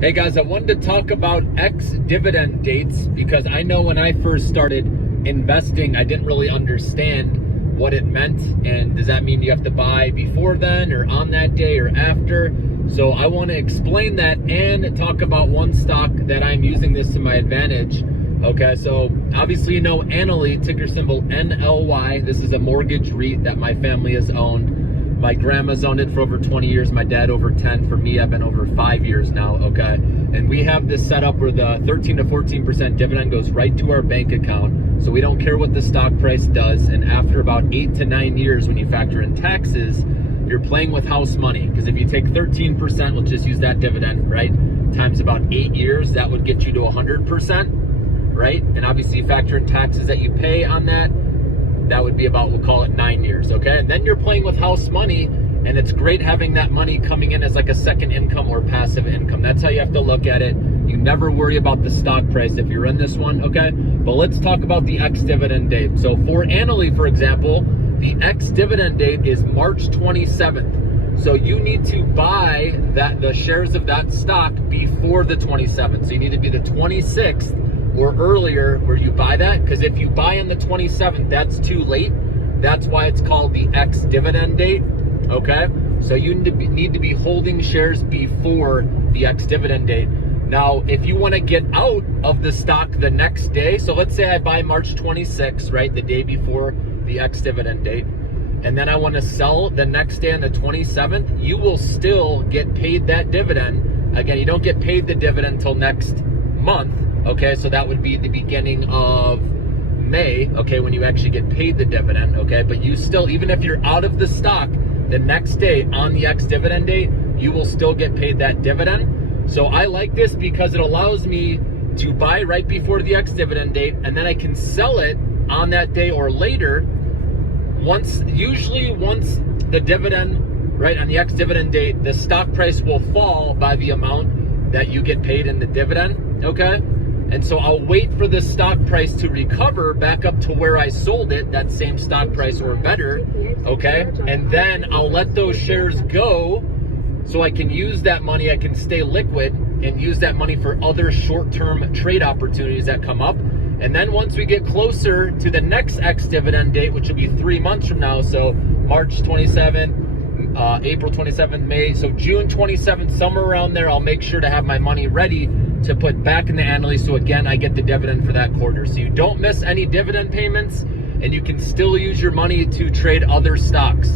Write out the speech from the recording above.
Hey guys, I wanted to talk about ex-dividend dates because I know when I first started investing, I didn't really understand what it meant. And does that mean you have to buy before then or on that day or after? So I want to explain that and talk about one stock that I'm using this to my advantage. Okay, so obviously you know Annaly, ticker symbol NLY. This is a mortgage REIT that my family has owned. My grandma's owned it for over 20 years, my dad over 10. For me, I've been over 5 years now, okay? And we have this set up where the 13 to 14% dividend goes right to our bank account. So we don't care what the stock price does. And after about 8 to 9 years, when you factor in taxes, you're playing with house money. Because if you take 13%, let's just use that dividend, right? Times about 8 years, that would get you to 100%, right? And obviously you factor in taxes that you pay on that. That would be about, we'll call it 9 years, okay? And then you're playing with house money, and it's great having that money coming in as like a second income or passive income. That's how you have to look at it. You never worry about the stock price if you're in this one, okay? But let's talk about the ex-dividend date. So for Annaly, for example, the ex-dividend date is March 27th. So you need to buy the shares of that stock before the 27th. So you need to be the 26th or earlier where you buy that, because if you buy on the 27th, that's too late. That's why it's called the ex-dividend date, okay? So you need to be holding shares before the ex-dividend date. Now, if you want to get out of the stock the next day, so let's say I buy March 26th, right, the day before the ex-dividend date, and then I want to sell the next day on the 27th, you will still get paid that dividend. Again, you don't get paid the dividend until next month. Okay, so that would be the beginning of May, okay, when you actually get paid the dividend, okay? But you still, even if you're out of the stock the next day on the ex-dividend date, you will still get paid that dividend. So I like this because it allows me to buy right before the ex-dividend date, and then I can sell it on that day or later. Usually once the dividend, right, on the ex-dividend date, the stock price will fall by the amount that you get paid in the dividend, okay? And so I'll wait for the stock price to recover back up to where I sold it, that same stock price or better, okay? And then I'll let those shares go so I can use that money, I can stay liquid and use that money for other short-term trade opportunities that come up. And then once we get closer to the next ex-dividend date, which will be 3 months from now, so March 27th, April 27th, May, so June 27th, somewhere around there, I'll make sure to have my money ready to put back in the Annaly, so again, I get the dividend for that quarter. So you don't miss any dividend payments, and you can still use your money to trade other stocks.